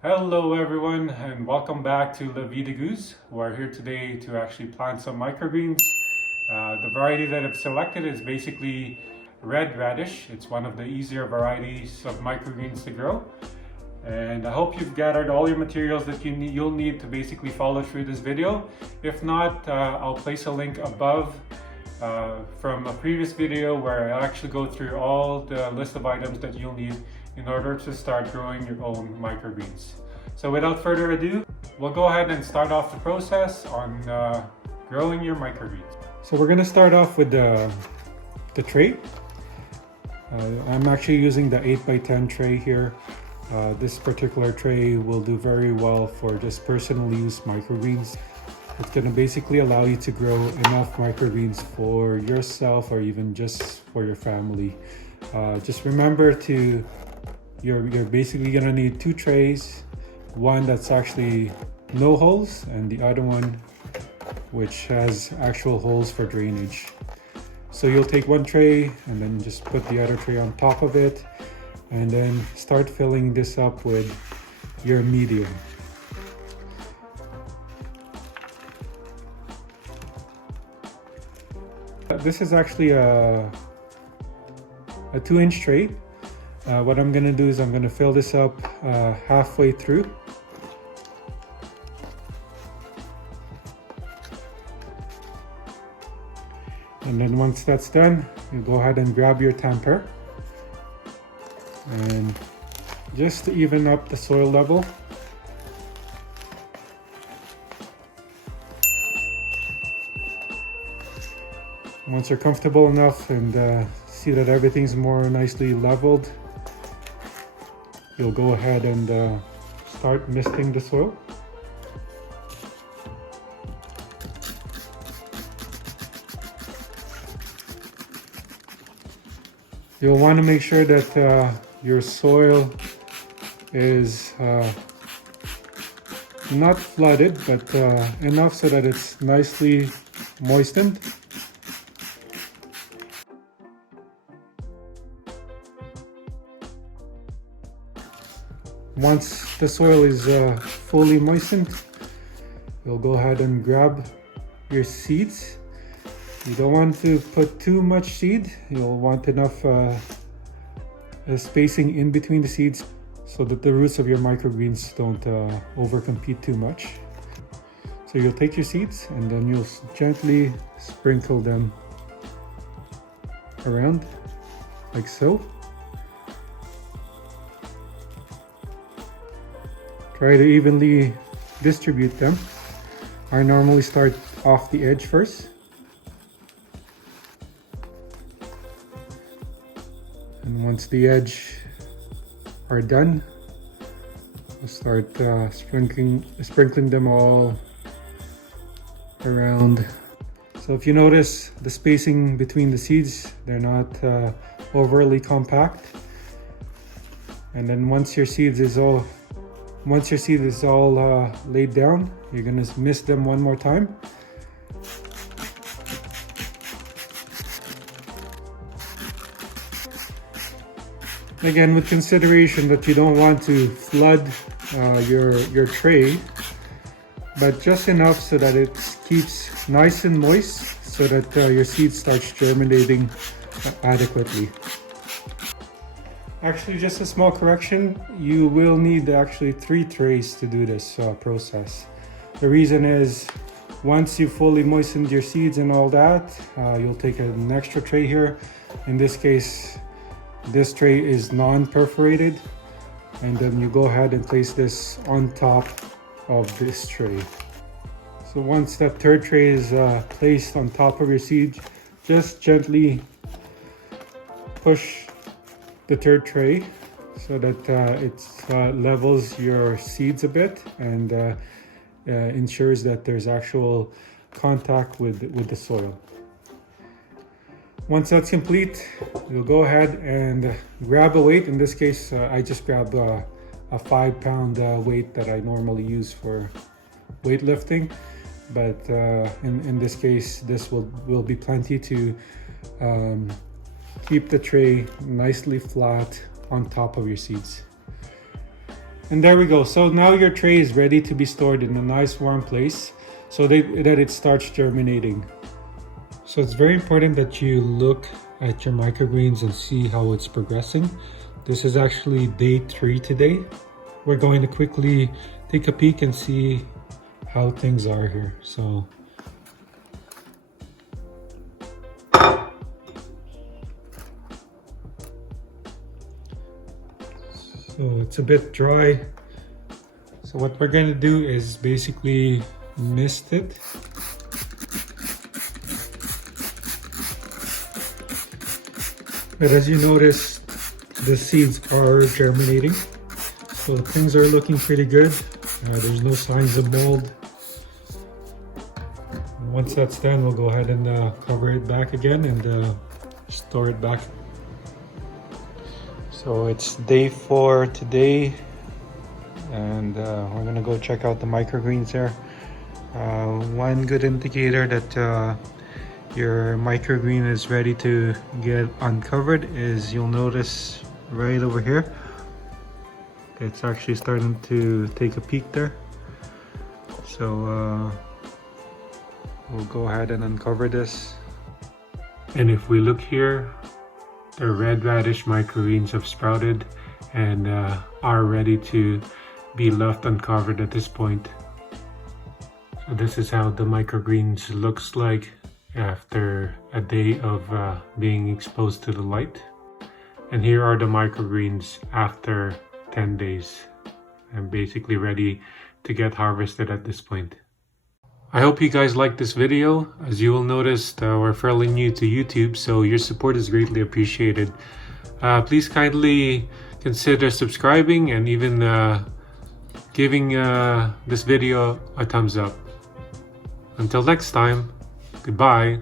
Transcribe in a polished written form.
Hello everyone and welcome back to La Vie de Goose. We're here today to actually plant some microgreens. The variety that I've selected is basically red radish. It's one of the easier varieties of microgreens to grow. And I hope you've gathered all your materials that you'll need to basically follow through this video. If not, I'll place a link above from a previous video where I actually go through all the list of items that you'll need in order to start growing your own microgreens. So without further ado, we'll go ahead and start off the process on growing your microgreens. So we're going to start off with the tray. I'm actually using the 8x10 tray here. This particular tray will do very well for just personal use microgreens. It's going to basically allow you to grow enough microgreens for yourself or even just for your family. Just remember you're basically going to need two trays, one that's actually no holes and the other one which has actual holes for drainage. So you'll take one tray and then just put the other tray on top of it and then start filling this up with your medium. This is actually a 2-inch tray. What I'm gonna do is I'm gonna fill this up halfway through. And then once that's done, you go ahead and grab your tamper. And just to even up the soil level, once you're comfortable enough and see that everything's more nicely leveled, you'll go ahead and start misting the soil. You'll want to make sure that your soil is not flooded, but enough so that it's nicely moistened. Once the soil is fully moistened, you'll go ahead and grab your seeds. You don't want to put too much seed. You'll want enough spacing in between the seeds so that the roots of your microgreens don't overcompete too much. So you'll take your seeds and then you'll gently sprinkle them around like so. Try to evenly distribute them. I normally start off the edge first. And once the edge are done, we'll start sprinkling them all around. So if you notice the spacing between the seeds, they're not overly compact. And then once your seed is all laid down, you're gonna mist them one more time. Again, with consideration that you don't want to flood your tray, but just enough so that it keeps nice and moist so that your seed starts germinating adequately. Actually, just a small correction, you will need actually 3 trays to do this process. The reason is, once you fully moistened your seeds and all that, you'll take an extra tray here. In this case, this tray is non-perforated, and then you go ahead and place this on top of this tray. So once that 3rd tray is placed on top of your seed, just gently push the 3rd tray so that it levels your seeds a bit and ensures that there's actual contact with the soil. Once that's complete, you'll go ahead and grab a weight. In this case, I just grab a 5-pound weight that I normally use for weightlifting, but in this case, this will be plenty to keep the tray nicely flat on top of your seeds. And there we go. So now your tray is ready to be stored in a nice warm place so that it starts germinating. So it's very important that you look at your microgreens and see how it's progressing. This is actually day 3 today. We're going to quickly take a peek and see how things are here. So it's a bit dry. So what we're going to do is basically mist it. But as you notice, the seeds are germinating. So things are looking pretty good. There's no signs of mold. Once that's done, we'll go ahead and cover it back again and store it back. So it's day 4 today, and we're gonna go check out the microgreens there. One good indicator that your microgreen is ready to get uncovered is you'll notice right over here, it's actually starting to take a peek there. So we'll go ahead and uncover this. And if we look here, the red radish microgreens have sprouted and are ready to be left uncovered at this point. So this is how the microgreens looks like after a day of being exposed to the light. And here are the microgreens after 10 days and basically ready to get harvested at this point. I hope you guys liked this video. As you will notice, we're fairly new to YouTube, so your support is greatly appreciated. Please kindly consider subscribing and even giving this video a thumbs up. Until next time, goodbye.